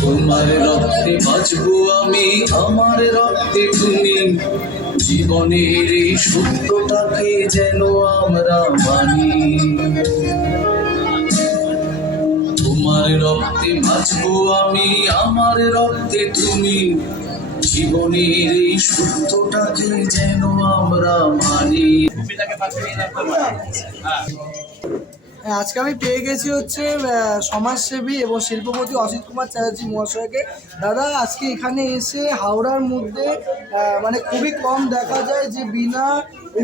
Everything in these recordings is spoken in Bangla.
তোমার রক্তে বাঁচবো আমি, আমার রক্তে তুমি, জীবনের এই সত্যটাকে যেন আমরা মানি। তোমার রক্তে বাঁচবো আমি, আমার রক্তে তুমি, জীবনের এই সত্যটাকে যেন আমরা মানি। আজকে আমি পেয়ে গেছি হচ্ছে সমাজসেবী এবং শিল্পপতি অসিত কুমার চ্যাটার্জি মহাশয়কে। দাদা, আজকে এখানে এসে হাওড়ার মধ্যে মানে খুবই কম দেখা যায় যে বিনা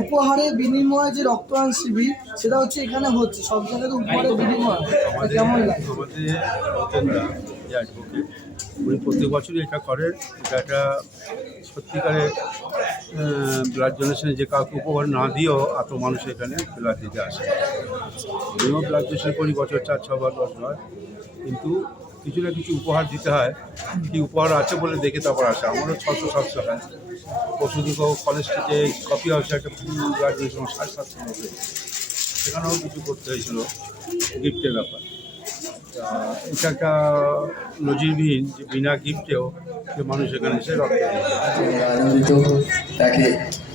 উপহারে বিনিময়ে যে রক্তদান শিবির, সেটা হচ্ছে এখানে হচ্ছে সব জায়গাতে উপহারের বিনিময়। কেমন লাগে? উনি প্রত্যেক বছরই এটা করেন। এটা একটা সত্যিকারে ব্লাড ডোনেশনে যে কাউকে উপহার না দিয়েও এত মানুষ এখানে ব্লাড দিতে আসে। আমিও ব্লাড ডোনেশন করি বছর 4-6 বার 10 বার, কিন্তু কিছু না কিছু উপহার দিতে হয়। কি উপহার আছে বলে দেখে তারপর আসে। আমারও 600-700 হয়। পরশুদিন কলেজ থেকে কফি হাউসে একটা ব্লাড ডোনেশন 750 মতো, সেখানেও কিছু করতে হয়েছিল গিফটের ব্যাপার। এটা একটা নজিরবিহীন যে বিনা গিফটেও যে মানুষ এখানে এসে রক্ত আনন্দিত, তাকে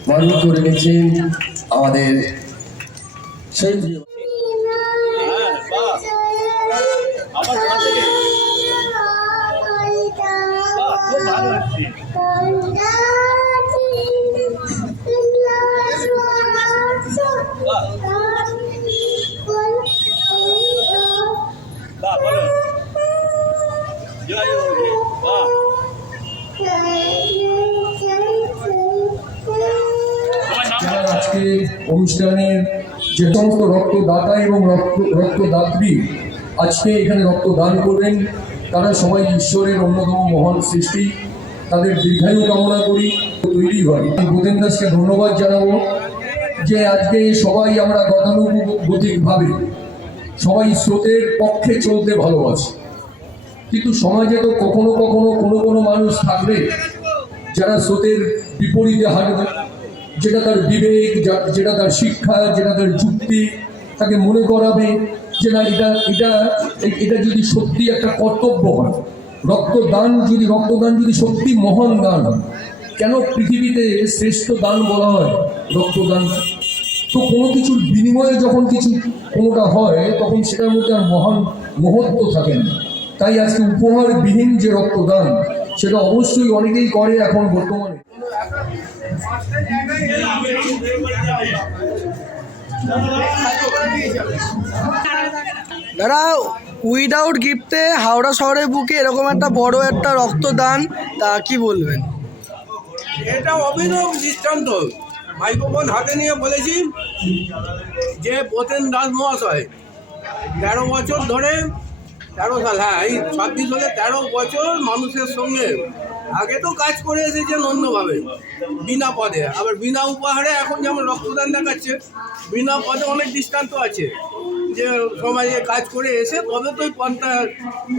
বরণ করে নিচ্ছেন আমাদের সেই আজকে অনুষ্ঠানের যে সমস্ত রক্তদাতা এবং রক্তদাত্রী আজকে এখানে রক্তদান করবেন, তারা সবাই ঈশ্বরের অন্যতম মহান সৃষ্টি। তাদের দীর্ঘায়ু কামনা করি, তৈরি হয়। ভূপেন দাসকে ধন্যবাদ জানাবো যে আজকে সবাই আমরা গতানুগতিকভাবে সবাই স্রোতের পক্ষে চলতে ভালোবাসি, কিন্তু সমাজে তো কখনো কখনো কোনো মানুষ থাকবে যারা স্রোতের বিপরীতে হাঁটবে, যেটা তার বিবেক, যেটা তার শিক্ষা, যেটা তার যুক্তি তাকে মনে করাবে যে না, এটা যদি সত্যি একটা কর্তব্য হয়, রক্তদান যদি সত্যি মহান দান, কেন পৃথিবীতে শ্রেষ্ঠ দান বলা হয় রক্তদান? তো কোনো কিছুর বিনিময়ে যখন কোনোটা হয়, তখন সেটার মধ্যে আর মহান মহত্ব থাকে না। তাই আজকে উপহারবিহীন যে রক্তদান, সেটা অবশ্যই অনেকেই করে এখন বর্তমানে। দাদা, উইদাউট গিফটে হাওড়া শহরের বুকে এরকম একটা বড় একটা রক্তদান, তা কি বলবেন? এটা অভিনব দৃষ্টান্ত। মাইক্রোফোন হাতে নিয়ে বলেছি যে ভূপেন দাস মহাশয় 13 বছর ধরে, 13 সাল, হ্যাঁ এই 26 হলে 13 বছর মানুষের সঙ্গে আগে তো কাজ করে এসেছেন অন্যভাবে, বিনা পদে, আবার বিনা উপহারে এখন যেমন রক্তদান দেখাচ্ছে, বিনা পদে অনেক দৃষ্টান্ত আছে যে সমাজে কাজ করে এসে তবে তো পদটা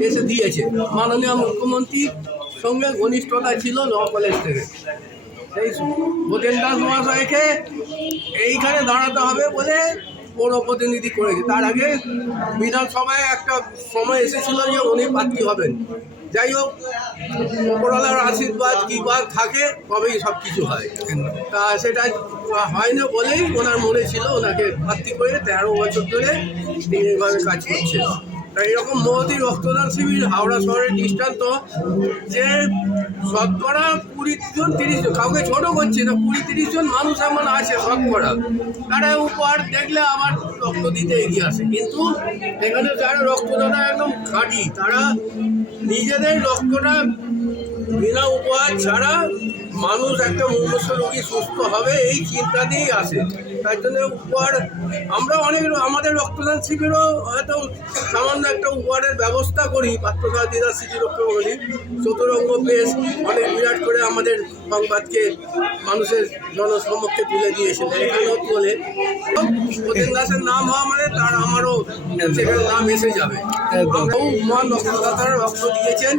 এসে দিয়েছে। মাননীয় মুখ্যমন্ত্রীর সঙ্গে ঘনিষ্ঠতা ছিল ল কলেজ থেকে। সেই ভূপেন দাস মহাশয়কে এইখানে দাঁড়াতে হবে বলে পৌর প্রতিনিধি করেছে। তার আগে বিধানসভায় একটা সময় এসেছিল যে উনি প্রার্থী হবেন। যাই হোক, উপরওয়ালার আশীর্বাদ কি বাদ থাকে তবেই সব কিছু হয়। তা সেটা হয় না বলেই ওনার মনে ছিল ওনাকে প্রার্থী করে 13 বছর ধরে তিনি এইভাবে কাজ করছেন। তাই এরকম মহতি রক্তদান শিবির হাওড়া শহরের দৃষ্টান্ত যে শতকরা 20 জন 30 জন, কাউকে ছোট করছে না, 20-30 জন মানুষ এমন আছে শতকরা, তারা উপহার দেখলে আবার রক্ত দিতে এগিয়ে আসে। কিন্তু এখানে যারা রক্তদাতা একদম খাঁটি, তারা নিজেদের রক্তটা বিনা উপহার ছাড়া মানুষ একটা মুমূর্ষু রোগী সুস্থ হবে এই চিন্তা দিয়েই আসে। তাই জন্য উপহার আমরা অনেক আমাদের রক্তদান শিবিরও হয়তো সামান্য একটা উপহারের ব্যবস্থা করি। পাত্রসার দিদার স্মৃতি রক্ষা করি, চতুরঙ্গ বেশ অনেক বিরাট করে আমাদের সংবাদকে মানুষের জনসমক্ষে তুলে দিয়েছিল। এখানেও বলে ভূপেন দাসের নাম হওয়া মানে তার আমারও সেখানে নাম এসে যাবে। বহু মহান রক্তদাতারা রক্ত দিয়েছেন,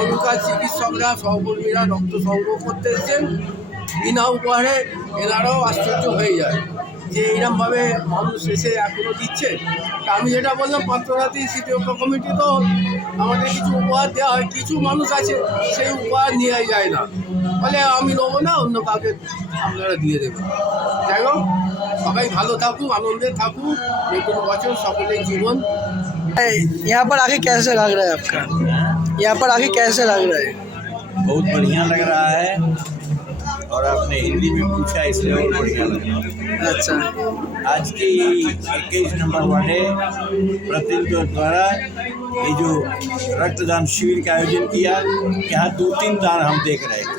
অনুকার চিকিৎসকরা সহকর্মীরা রক্ত সংগ্রহ করতে এসেছেন বিনা উপহারে, এনারাও আশ্চর্য হয়ে যায়। যে এইরকমভাবে মানুষ এসে এখনও দিচ্ছে। তা আমি যেটা বললাম পাত্ররাতি সিটি কমিটি তো আমাদের কিছু উপহার দেওয়া হয়, কিছু মানুষ আছে সেই উপহার নিয়ে যায় না, বলে আমি নেবো না, অন্য কাউকে আপনারা দিয়ে দেবেন। যাই হোক, সবাই ভালো থাকুক, আনন্দে থাকুক, নতুন বছর সকলের জীবন। यहाँ पर आके कैसे लग रहा है आपका? यहाँ पर आके कैसे लग रहा है? बहुत बढ़िया लग रहा है और आपने हिंदी में पूछा इसलिए और बढ़िया लग रहा है। अच्छा, आज की 21 नंबर वार्डे प्रतिनिधियों द्वारा ये जो रक्तदान शिविर का आयोजन किया, यहाँ 2-3 दान हम देख रहे थे।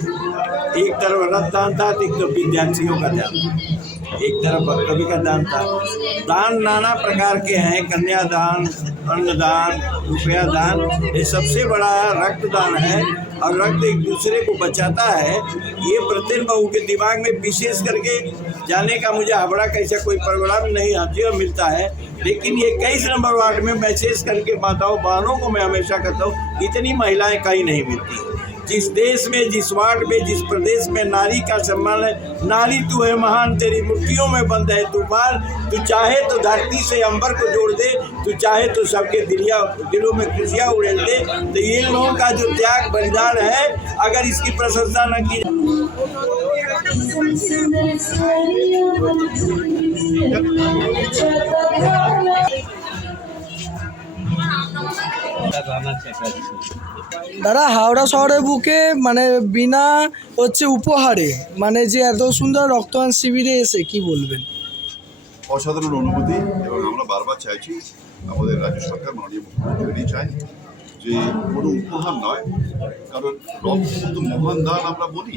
एक तरफ रक्तदान था, एक तरफ विद्यार्थियों का दान, एक तरफ कवि का दान था। दान नाना प्रकार के हैं, कन्यादान, अन्नदान, रुपया दान, ये सबसे बड़ा रक्तदान है और रक्त एक दूसरे को बचाता है। ये प्रत्येक बहू के दिमाग में विशेष करके जाने का मुझे हबड़ा कैसा कोई प्रोग्राम नहीं हर मिलता है, लेकिन ये 21 नंबर वार्ड में मैसेज करके माताओं बहनों को मैं हमेशा कहता हूँ, इतनी महिलाएं कहीं नहीं मिलती। जिस देश में, जिस वार्ड में, जिस प्रदेश में नारी का सम्मान है, नारी तू है महान, तेरी मुट्ठियों में बंद है तूफान, तू चाहे तो धरती से अंबर को जोड़ दे, तू चाहे तो सबके दिलों में खुशियाँ उड़ेल दे। तो ये लोगों का जो त्याग बलिदान है, अगर इसकी प्रशंसा न की দাদা হাওড়া শহরের বুকে মানে বিনা হচ্ছে উপহারে মানে যে এত সুন্দর রক্তদান শিবিরে এসে কি বলবেন? অসাধারণ অনুভূতি, এবং আমরা বারবার চাইছি, আমাদের রাজ্য সরকার মাননীয় মুখ্যমন্ত্রী চাই যে কোনো উপহার নয়, কারণ রক্ত কিন্তু মহান দান আমরা বলি,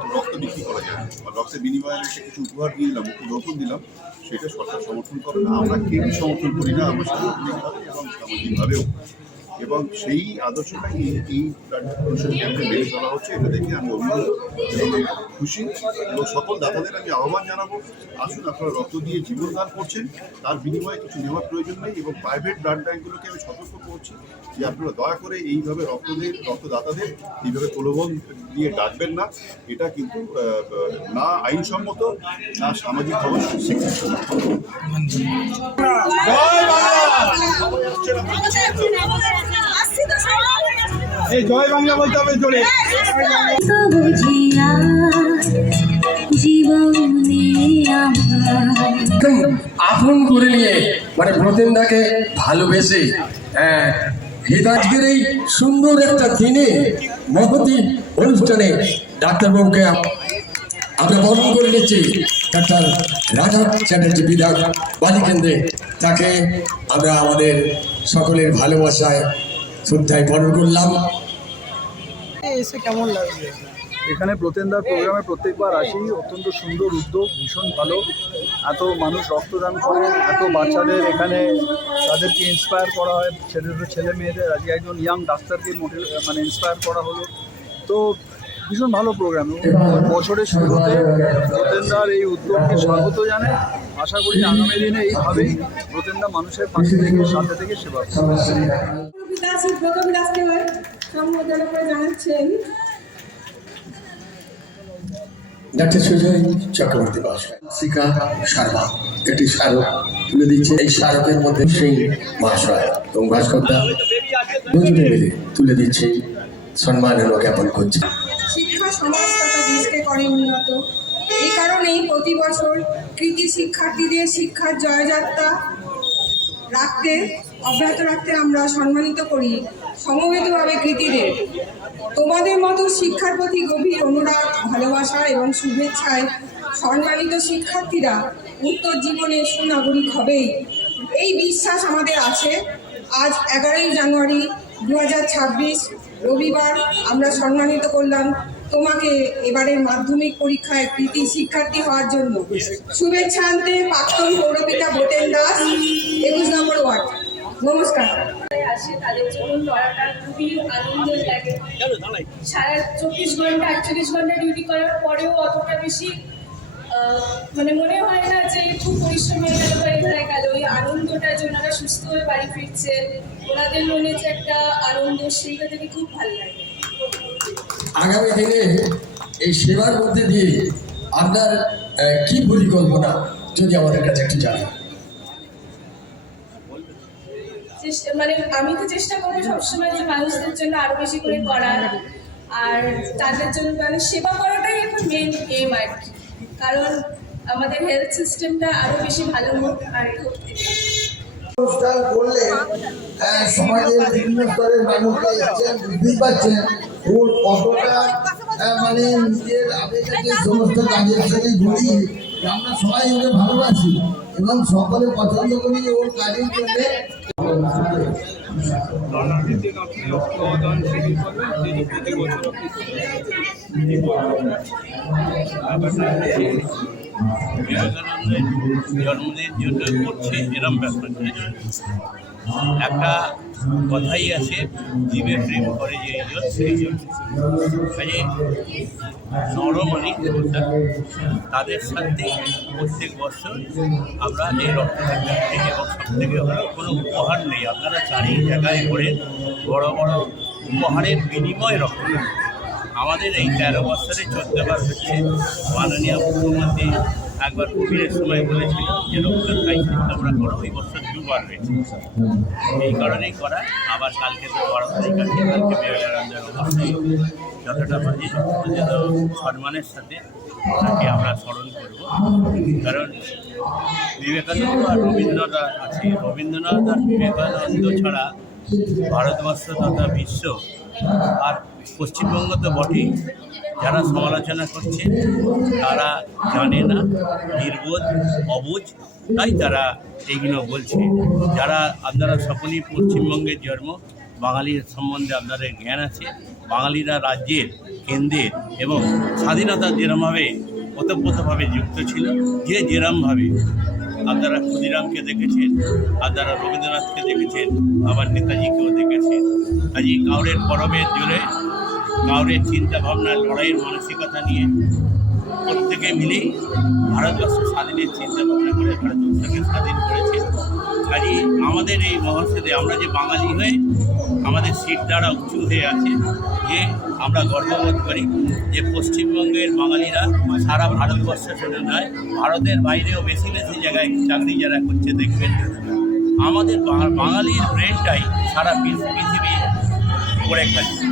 তো রক্ত বিক্রি করা যায় না, আর রক্তের বিনিময়ে একটা কিছু উপহার দিয়ে দিলাম, রোপণ দিলাম, সেটা সরকার সমর্থন করে না, আমরা কেউই সমর্থন করি না, আমরা সাংগঠনিকভাবে এবং সামাজিকভাবেও। এবং সেই আদর্শটাই এই অনুষ্ঠান ক্যাম্পে মেনে চলা হচ্ছে, এটা দেখে আমি অভিভূত এবং খুশি, এবং সকল দাতাদের আমি আহ্বান জানাবো, আসুন আপনারা রক্ত দিয়ে জীবনদান করছেন, তার বিনিময়ে কিছু নেওয়ার প্রয়োজন নেই। এবং প্রাইভেট ব্লাড ব্যাঙ্কগুলোকে আমি সতর্ক করছি যে আপনারা দয়া করে এইভাবে রক্তদাতাদের এইভাবে প্রলোভন দিয়ে ডাকবেন না, এটা কিন্তু না আইনসম্মত, না সামাজিকভাবে স্বীকৃত। এই জয় বাংলা বলতে হবে জোরে। আপন করে নিয়ে মানে ব্রতেন্দাকে ভালোবেসে আজকের এই সুন্দর একটা দিনে মহতি অনুষ্ঠানে ডাক্তারবাবুকে আমরা বরণ করে নিচ্ছি। ডাক্তার রাজা চ্যাটার্জি বিধায়ক বালিকেন্দ্রে, তাকে আমরা আমাদের সকলের ভালোবাসায় শ্রদ্ধায় বরণ করলাম। এসে কেমন লাগবে? এখানে ব্রতেন্দার প্রোগ্রামে প্রত্যেকবার আসি, অত্যন্ত সুন্দর উদ্যোগ, ভীষণ ভালো। এত মানুষ রক্তদান করে, এত বাচ্চাদের এখানে তাদেরকে ইন্সপায়ার করা হয়, ছেলে মেয়েদের। আজকে একজন ইয়াং ডাক্তারকে মানে ইন্সপায়ার করা হলো, তো ভীষণ ভালো প্রোগ্রাম। বছরের শুরুতে ব্রতেন্দার এই উদ্যোগকে স্বাগত জানাই। আশা করি আগামী দিনে এইভাবেই ব্রতেন্দা মানুষের পাশে থেকে সাথে থেকে সেবা ডাক্তার সুজয় চক্রবর্তী শিকা সারবা একটি স্মারক তুলে দিচ্ছে। এই স্মারকের মধ্যে সেই মহাশয় এবং ভাস্করদা দুজনে মিলে তুলে দিচ্ছে, সম্মানের জ্ঞাপন করছে। শিক্ষা সমাজ তথা দেশকে করে উন্নত। এই কারণেই প্রতি বছর কৃতি শিক্ষার্থীদের শিক্ষার জয়যাত্রা অব্যাহত রাখতে আমরা সম্মানিত করি সমবেতভাবে কৃতিদের। তোমাদের মতো শিক্ষার প্রতি গভীর অনুরাগ, ভালোবাসা এবং শুভেচ্ছায় সম্মানিত শিক্ষার্থীরা উত্তর জীবনে সুনাগরিক হবেই, এই বিশ্বাস আমাদের আছে। আজ 11ই জানুয়ারি 2026 রবিবার আমরা সম্মানিত করলাম তোমাকে এবারের মাধ্যমিক পরীক্ষায় কৃতি শিক্ষার্থী হওয়ার জন্য। শুভেচ্ছা আনতে প্রাক্তন পৌরপিতা বোতেন দাস, 21 নম্বর ওয়ার্ড। নমস্কার। আসে তাদের জন্য লড়াটা খুবই আনন্দের লাগে। সারা 24 ঘন্টা 48 ঘন্টা ডিউটি করার পরেও অতটা বেশি মানে মনে হয় না যে খুব পরিশ্রম হয়ে গেল বা এখানে গেল। ওই আনন্দটার জন্য ওরা সুস্থ হয়ে বাড়ি ফিরছে, ওনাদের মনে যে একটা আনন্দ, সেইটা থেকে খুব ভালো লাগে। আগামী দিনে এই সেবার মধ্যে দিয়ে আপনার কি পরিকল্পনা যদি আমাদের কাছে একটু জানান। মানে আমি তো চেষ্টা করবো সবসময় যে মানুষদের জন্য আরো বেশি করে করার, আর তাদের জন্য মানে সেবা করাটাই এখন মেন এম আর কি। কারণ আমাদের হেলথ সিস্টেমটা আরো বেশি ভালো হোক আর করতে অনুষ্ঠান করলে সমাজের বিভিন্ন স্তরের মানুষরা এসছেন, বুঝতেই পারছেন ওর কতটা মানে নিজের আবেগকে সমস্ত কাজের সাথে জড়িয়ে আমরা সবাই ওকে ভালোবাসি এবং সকলে পছন্দ করি ওর কাজের জন্য। বিবেকানন্দের জন্মদিন জন্য করছে এরম ব্যাপার নয়। একটা কথাই আছে, জীবে প্রেম করে যে জন সেই জন। কাজে নরমানি দেবতা তাদের সাথে প্রত্যেক বছর আমরা এই রক্তদান করি এবং সব থেকে ভালো কোনো উপহার নেই। আপনারা চারি জায়গায় করেন বড় বড় উপহারের বিনিময় রক্তদান। আমাদের এই 13 বছরে 14 বার হচ্ছে। মাননীয় মুখ্যমন্ত্রী একবার কোভিডের সময় বলেছিল যে রক্তের দায়িত্ব তোমরা করো, এই বছর 2 বার হয়েছে। এই কারণেই করা। আবার কালকে তো 12 তারিখ আছে, কালকে বিবেকানন্দের অবশ্যই যতটা পারি যেন সম্মানের সাথে তাকে আমরা স্মরণ করব। কারণ বিবেকানন্দ আর রবীন্দ্রনাথ আছে। রবীন্দ্রনাথ আর বিবেকানন্দ ছাড়া ভারতবর্ষ তথা বিশ্ব আর পশ্চিমবঙ্গ তো বটেই, যারা সমালোচনা করছে তারা জানে না, নির্বোধ, অবুঝ, তাই তারা এইগুলো বলছে। যারা আপনারা সকলেই পশ্চিমবঙ্গের জন্ম, বাঙালির সম্বন্ধে আপনাদের জ্ঞান আছে। বাঙালিরা রাজ্যের, কেন্দ্রের এবং স্বাধীনতা যেরমভাবে ওতপ্রোতভাবে যুক্ত ছিল, যে যেরমভাবে আপনারা ক্ষুদিরামকে দেখেছেন, আপনারা রবীন্দ্রনাথকে দেখেছেন, আবার নেতাজিকেও দেখেছেন। কাজে কাউরের পরবের জোরে, কাউরের চিন্তা ভাবনা, লড়াইয়ের মানসিকতা নিয়ে প্রত্যেকে মিলেই ভারতবর্ষ স্বাধীনের চিন্তা ভাবনা করে ভারতবর্ষকে স্বাধীন করেছে। কাজে আমাদের এই মহর্ষদে আমরা যে বাঙালি হয়ে আমাদের সিট দ্বারা উঁচু হয়ে আছে, যে আমরা গর্ববোধ করি যে পশ্চিমবঙ্গের বাঙালিরা সারা ভারতবর্ষ শুধু নয়, ভারতের বাইরেও বেশি বেশি জায়গায় চাকরি যারা করছে দেখবেন। আমাদের বাঙালির ব্রেনটাই সারা পৃথিবী করে খাচ্ছে।